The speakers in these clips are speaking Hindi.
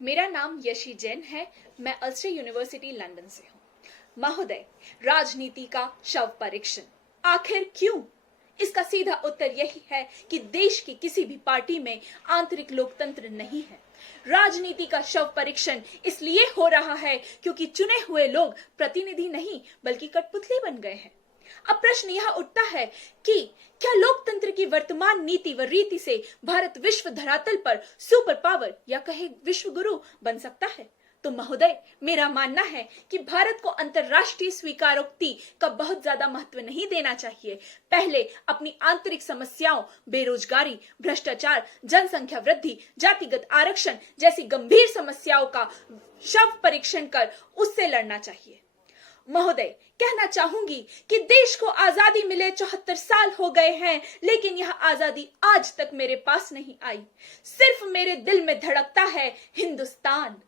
मेरा नाम यशी जैन है। मैं अल्स्टर यूनिवर्सिटी लंदन से हूँ। महोदय, राजनीति का शव परीक्षण आखिर क्यों? इसका सीधा उत्तर यही है कि देश की किसी भी पार्टी में आंतरिक लोकतंत्र नहीं है। राजनीति का शव परीक्षण इसलिए हो रहा है क्योंकि चुने हुए लोग प्रतिनिधि नहीं बल्कि कठपुतली बन गए हैं। अब प्रश्न यह उठता है कि क्या लोकतंत्र की वर्तमान नीति व रीति से भारत विश्व धरातल पर सुपर पावर या कहे विश्व गुरु बन सकता है? तो महोदय, मेरा मानना है कि भारत को अंतर्राष्ट्रीय स्वीकारोक्ति का बहुत ज्यादा महत्व नहीं देना चाहिए। पहले अपनी आंतरिक समस्याओं, बेरोजगारी, भ्रष्टाचार, जनसंख्या वृद्धि, जातिगत आरक्षण जैसी गंभीर समस्याओं का शव परीक्षण कर उससे लड़ना चाहिए। महोदय, कहना चाहूंगी कि देश को आजादी मिले 74 साल हो गए हैं, लेकिन यह आजादी आज तक मेरे पास नहीं आई। सिर्फ मेरे दिल में धड़कता है हिंदुस्तान।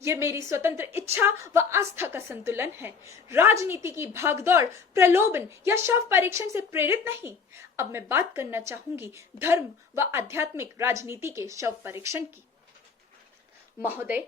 ये मेरी स्वतंत्र इच्छा व आस्था का संतुलन है। राजनीति की भागदौड़, प्रलोभन या शव परीक्षण से प्रेरित नहीं। अब मैं बात करना चाहूंगी धर्म व आध्यात्मिक राजनीति के शव परीक्षण की। महोदय,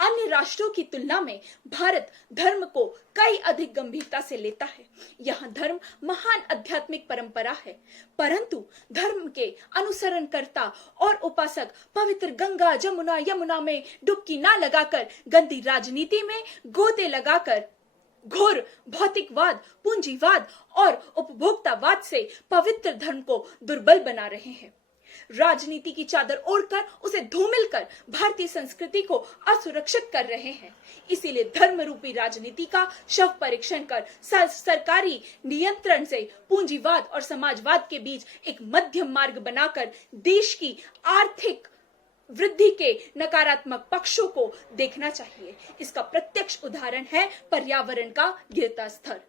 अन्य राष्ट्रों की तुलना में भारत धर्म को कई अधिक गंभीरता से लेता है। यहाँ धर्म महान आध्यात्मिक परंपरा है, परंतु धर्म के अनुसरणकर्ता और उपासक पवित्र गंगा जमुना यमुना में डुबकी ना लगाकर गंदी राजनीति में गोते लगाकर घोर भौतिकवाद, पूंजीवाद और उपभोक्तावाद से पवित्र धर्म को दुर्बल बना रहे हैं। राजनीति की चादर ओढ़कर उसे धूमिल कर भारतीय संस्कृति को असुरक्षित कर रहे हैं। इसीलिए धर्म रूपी राजनीति का शव परीक्षण कर सरकारी नियंत्रण से पूंजीवाद और समाजवाद के बीच एक मध्यम मार्ग बनाकर देश की आर्थिक वृद्धि के नकारात्मक पक्षों को देखना चाहिए। इसका प्रत्यक्ष उदाहरण है पर्यावरण का गिरता स्तर।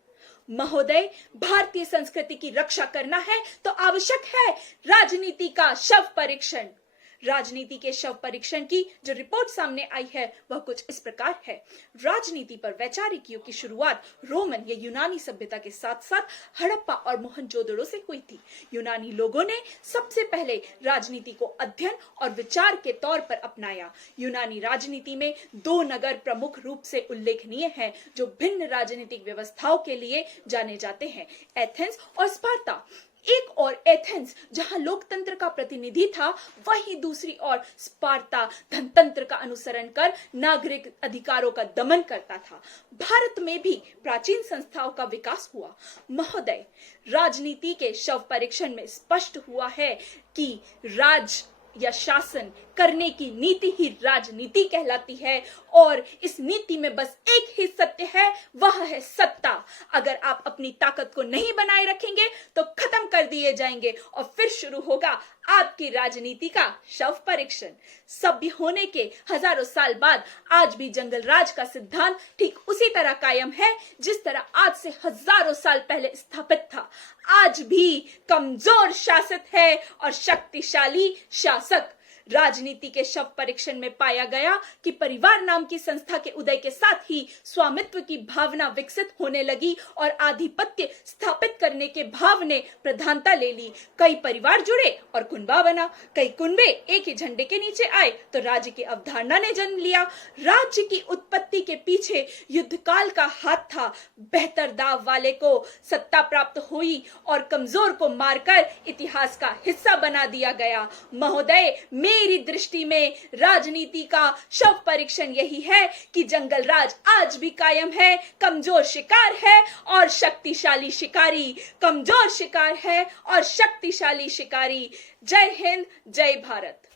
महोदय, भारतीय संस्कृति की रक्षा करना है तो आवश्यक है राजनीति का शव परीक्षण। राजनीति के शव परीक्षण की जो रिपोर्ट सामने आई है वह कुछ इस प्रकार है। राजनीति पर वैचारिक युग की शुरुआत रोमन या यूनानी सभ्यता के साथ साथ हड़प्पा और मोहनजोदड़ो से हुई थी। यूनानी लोगों ने सबसे पहले राजनीति को अध्ययन और विचार के तौर पर अपनाया। यूनानी राजनीति में दो नगर प्रमुख रूप से उल्लेखनीय हैं जो भिन्न राजनीतिक व्यवस्थाओं के लिए जाने जाते हैं, एथेंस और स्पार्ता। एक और एथेंस जहां लोकतंत्र का प्रतिनिधि था, वहीं दूसरी ओर स्पार्ता धनतंत्र का अनुसरण कर नागरिक अधिकारों का दमन करता था। भारत में भी प्राचीन संस्थाओं का विकास हुआ। महोदय, राजनीति के शव परीक्षण में स्पष्ट हुआ है कि राज या शासन करने की नीति ही राजनीति कहलाती है और इस नीति में बस एक ही सत्य है, वह है सत्ता। अगर आप अपनी ताकत को नहीं बनाए रखेंगे तो खत्म कर दिए जाएंगे और फिर शुरू होगा आपकी राजनीति का शव परीक्षण। सभ्य होने के हजारों साल बाद आज भी जंगल राज का सिद्धांत ठीक उसी तरह कायम है जिस तरह आज से हजारों साल पहले स्थापित था। आज भी कमजोर शासक है और शक्तिशाली शासक। राजनीति के शव परीक्षण में पाया गया कि परिवार नाम की संस्था के उदय के साथ ही स्वामित्व की भावना विकसित होने लगी और आधिपत्य स्थापित करने के भाव ने प्रधानता ले ली। कई परिवार जुड़े और कुनबा बना, कई कुनबे एक ही झंडे के नीचे आए तो राज्य की अवधारणा ने जन्म लिया। राज्य की उत्पत्ति के पीछे युद्धकाल का हाथ था। बेहतर दाव वाले को सत्ता प्राप्त हुई और कमजोर को मारकर इतिहास का हिस्सा बना दिया गया। महोदय, मेरी दृष्टि में राजनीति का शव परीक्षण यही है कि जंगल राज आज भी कायम है। कमजोर शिकार है और शक्तिशाली शिकारी, कमजोर शिकार है और शक्तिशाली शिकारी। जय हिंद, जय भारत।